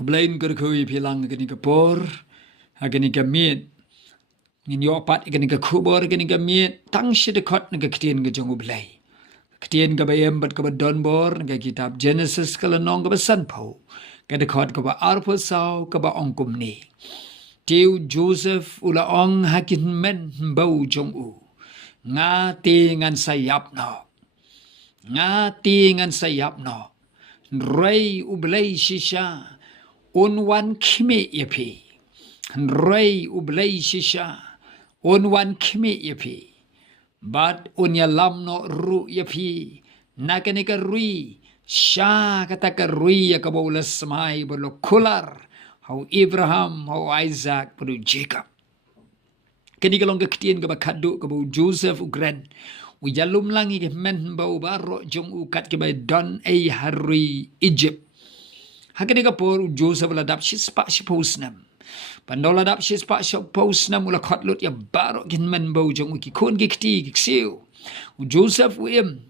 Blain kerkui pilang gani kapor, agani gamit, ngin yopat gani kakubor gani gamit, tang shidekot naga ketien ga jongu blai. Ketien ga bayem bat ga donbor naga kitab Genesis kala nong ga sanpau, ga dekot ga ba arpusau ga ba ongkum ni. Tiu Joseph ula ong hakin men bau jongu, nga tingan sayap no, nga tingan sayap no, Ray ublay shisha, unwan kimi yapi. Ray ublay shisha, unwan kimi yapi. But unyalam no ru yapi, nakanika rui, sha kataka rui yakabawla samay bolo kular, how Abraham, how Isaac, bolo Jacob. Kanikalong kaktian kabakado kabaw Joseph ugren. Wijalum lang men bau baro jong ukat kibay don ay hari Egypt. Hakani kapor Joseph ladap shispa shiposnam. Pandola dap shispa shiposnam ula kotlut ya baro kin men bau jong uki kun gikti giksiu. Joseph wim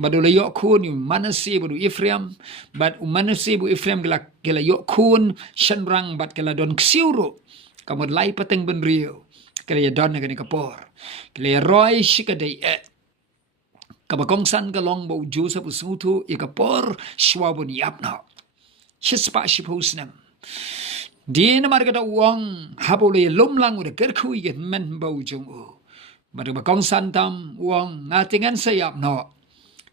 badula yok kun yu manase badu Ephraim bad manase bu Ephraim gila yok kun shanrang bad gila don ksiuro. Kamod lai pateng benrio. Kala ya don nagani kapor. Kala ya roy shikadai kabakongsan kalong bau Joseph usutu ikapor shwabun yapna. Shispa shipusnam. Di na margada uang habole lumlang udah kerkui gen men bau jungu. Badu bakongsan tam uang ngatingan sayap no.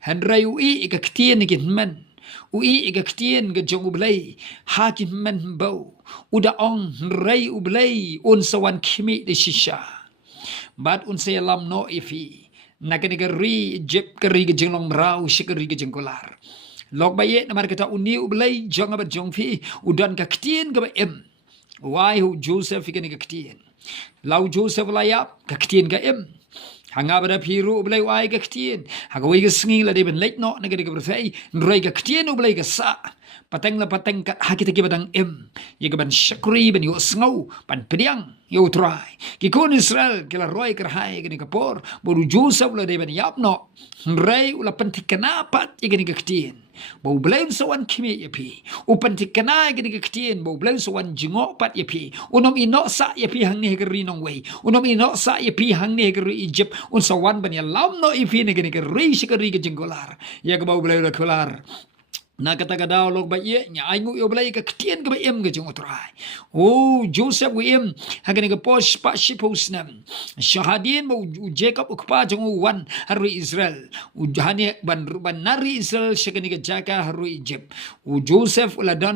Henry ui ikaktien gen men. Ui ikaktien ke jungu belai. Hakin men bau. Udah ong ray ublay unsawan kimi di shisha. Bad unsayalam no ifi. Nakanigari Egypt kari ke jenglong merau shikari ke jengkolar. Log bayet namar kata uni ublay jong abat jong fi udan kaktien ke em. Why hu Joseph ikan kaktien. Lau Joseph layap kaktien ke em. Hanga pada piru ublay wai kaktien. Haga wai ke sengi la deben late no nagade ke berfai nrai kaktien ublay ke sa. Pateng la pateng kat hakita ke badang em. Ye ke ban syakri ban yo sengau ban pediang yo try. Ki kon Israel kila roy kerhai ke ni kapor bodu Joseph la deben yapno. Nrai ula pentik kenapat ye ke ni kaktien. Bau blame sawan kimi yapi. Upantik kenai ke ni kaktien bau blame sawan jingok pat yapi. Unom inok sa yapi hang ni hegeri nong way. Unom inok sa yapi hang ni hegeri Egypt. Un sawan ban ya lam no ifi ni ke ni keri shikari ke jengkolar. Ya ke bau blame la kolar. Na kata kadao log ba ye nya ai ngu yo blai ka ktien ka ba em ga jong utrai. Oh Joseph we em hagani ka posh pa shipos nam. Shahadin mo Jacob ukpa jong wan haru Israel. U hani ban nari Israel shagani ka jaka haru Egypt. U Joseph uladan